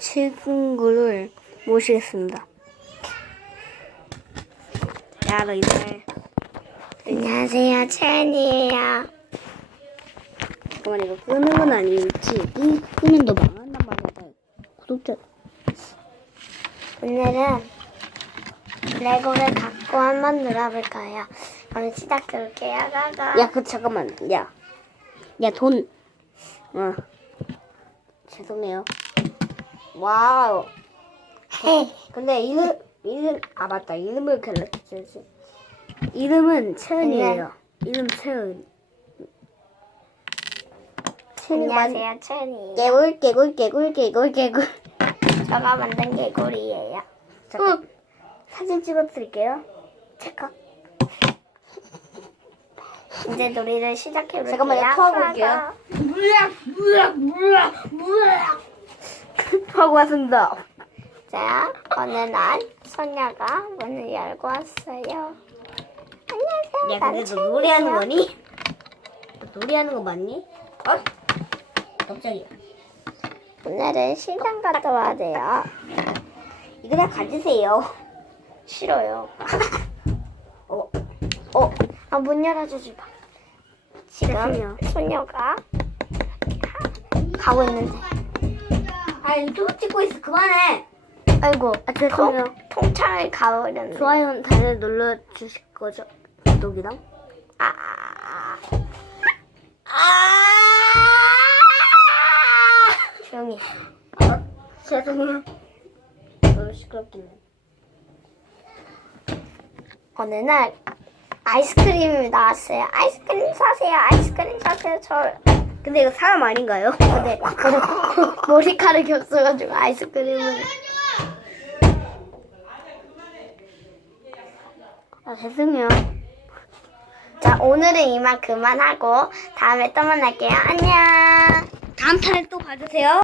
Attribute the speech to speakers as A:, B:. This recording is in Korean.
A: 친구를 모시겠습니다. 야, 너 이제
B: 안녕하세요, 채연이에요.
A: 잠깐만 이거 끄는 건 아니겠지? 이 끄면 너 망한단 말이야. 구독자.
B: 오늘은 레고를 갖고 한번 놀아볼까요? 오늘 시작해볼게요. 가가.
A: 야, 그 잠깐만. 야, 야 돈. 어. 죄송해요. 와우.
B: 헤이.
A: 근데 이름 이름 아 맞다 이름을 가르쳐줘야지. 이름은 채은이에요. 이름 채은.
B: 안녕하세요, 채연이에요.
A: 개굴 개굴 개굴 개굴 개굴.
B: 제가 만든 개구리예요.
A: 잠깐 사진 찍어드릴게요. 체크.
B: 이제 놀이를 시작해볼게요.
A: 잠깐만요, 토하고
B: 가가.
A: 하고 왔습니다.
B: 자, 어느 날 소녀가 문을 열고 왔어요. 안녕하세요. 야난
A: 근데 너 노래하는. 거니? 너 노래하는 거 맞니? 어? 깜짝이야.
B: 오늘은 시장 갔다 와야 돼요.
A: 이거 다 가지세요.
B: 싫어요.
A: 어. 어.
B: 아, 문 열어주지 마. 지금. 소녀가 가고 있는데.
A: 아 유튜브 찍고 있어. 그만해.
B: 아이고,
A: 아 죄송해요.
B: 통, 통창을 가버렸네.
A: 좋아요 다들 눌러 주실 거죠? 구독이랑.
B: 아, 조용히. 해.
A: 아, 죄송해요. 너무 시끄럽긴 해.
B: 어느 날 아이스크림이 나왔어요. 아이스크림 사세요. 아이스크림 사세요. 저
A: 근데 이거 사람 아닌가요?
B: 근데 머리카락이 없어가지고 아이스크림을
A: 아 죄송해요.
B: 자 오늘은 이만 그만하고 다음에 또 만날게요. 안녕.
A: 다음 탄에 또 봐주세요.